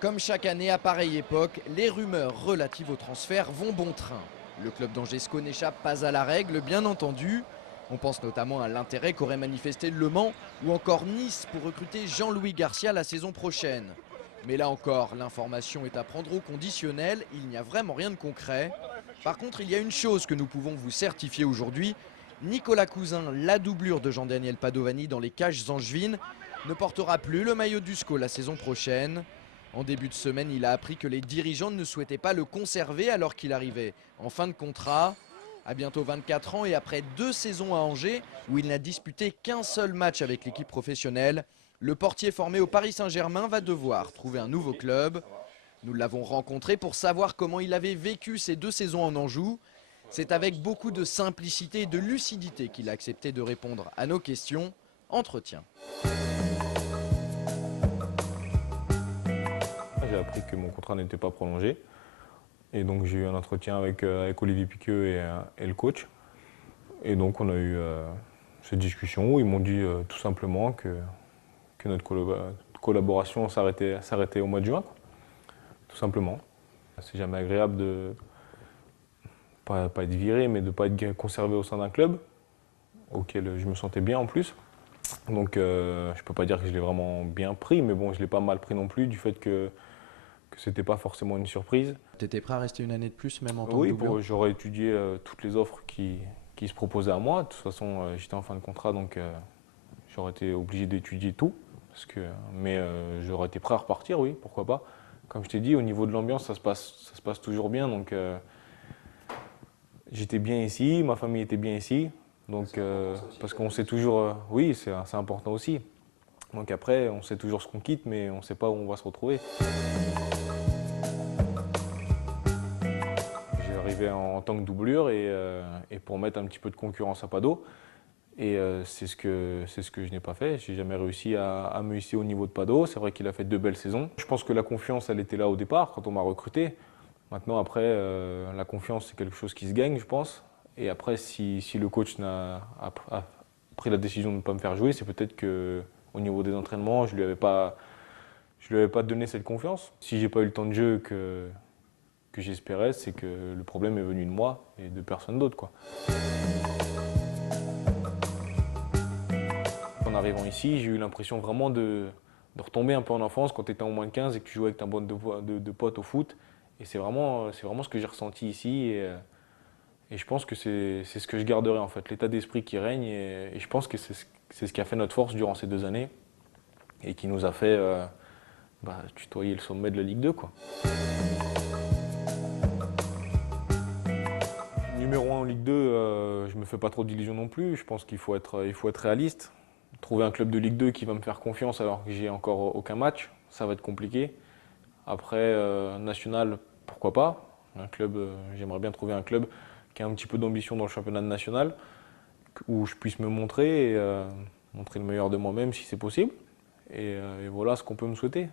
Comme chaque année à pareille époque, les rumeurs relatives au transfert vont bon train. Le club d'Angesco n'échappe pas à la règle, bien entendu. On pense notamment à l'intérêt qu'aurait manifesté Le Mans ou encore Nice pour recruter Jean-Louis Garcia la saison prochaine. Mais là encore, l'information est à prendre au conditionnel, il n'y a vraiment rien de concret. Par contre, il y a une chose que nous pouvons vous certifier aujourd'hui. Nicolas Cousin, la doublure de Jean-Daniel Padovani dans les cages angevines, ne portera plus le maillot du SCO la saison prochaine. En début de semaine, il a appris que les dirigeants ne souhaitaient pas le conserver alors qu'il arrivait en fin de contrat. À bientôt 24 ans et après 2 saisons à Angers, où il n'a disputé qu'un seul match avec l'équipe professionnelle, le portier formé au Paris Saint-Germain va devoir trouver un nouveau club. Nous l'avons rencontré pour savoir comment il avait vécu ces 2 saisons en Anjou. C'est avec beaucoup de simplicité et de lucidité qu'il a accepté de répondre à nos questions. Entretien. J'ai appris que mon contrat n'était pas prolongé. Et donc j'ai eu un entretien avec Olivier Piqueux et le coach. Et donc on a eu cette discussion où ils m'ont dit tout simplement que notre collaboration s'arrêtait au mois de juin, quoi. Tout simplement. C'est jamais agréable de pas être viré, mais de ne pas être conservé au sein d'un club auquel je me sentais bien en plus. Donc je ne peux pas dire que je l'ai vraiment bien pris, mais bon, je ne l'ai pas mal pris non plus du fait que c'était pas forcément une surprise. Tu étais prêt à rester une année de plus, même en tant que Oui, doublure? j'aurais étudié toutes les offres qui se proposaient à moi. De toute façon, j'étais en fin de contrat, donc j'aurais été obligé d'étudier tout. Mais j'aurais été prêt à repartir, oui, pourquoi pas. Comme je t'ai dit, au niveau de l'ambiance, ça se passe toujours bien. Donc j'étais bien ici, ma famille était bien ici. Donc, parce qu'on sait toujours, oui, c'est important aussi. Donc après, on sait toujours ce qu'on quitte, mais on ne sait pas où on va se retrouver. J'ai arrivé en tant que doublure et pour mettre un petit peu de concurrence à Pado. Et c'est ce que je n'ai pas fait. Je n'ai jamais réussi à me hisser au niveau de Pado. C'est vrai qu'il a fait 2 belles saisons. Je pense que la confiance, elle était là au départ, quand on m'a recruté. Maintenant, après, la confiance, c'est quelque chose qui se gagne, je pense. Et après, si le coach a pris la décision de ne pas me faire jouer, c'est peut-être qu'au niveau des entraînements, je ne lui avais pas donné cette confiance. Si j'ai pas eu le temps de jeu que j'espérais, c'est que le problème est venu de moi et de personne d'autre, quoi. En arrivant ici, j'ai eu l'impression vraiment de retomber un peu en enfance quand tu étais en moins de 15 et que tu jouais avec ta bande de potes au foot. Et c'est vraiment ce que j'ai ressenti ici. Et je pense que c'est ce que je garderai en fait, l'état d'esprit qui règne. Et je pense que c'est ce qui a fait notre force durant ces 2 années et qui nous a fait tutoyer le sommet de la Ligue 2, quoi. Numéro 1 en Ligue 2, je ne me fais pas trop d'illusions non plus. Je pense qu'il faut être réaliste. Trouver un club de Ligue 2 qui va me faire confiance alors que j'ai encore aucun match, ça va être compliqué. Après, national, pourquoi pas. J'aimerais bien trouver un club qui a un petit peu d'ambition dans le championnat national, où je puisse me montrer et montrer le meilleur de moi-même si c'est possible. Et voilà ce qu'on peut me souhaiter.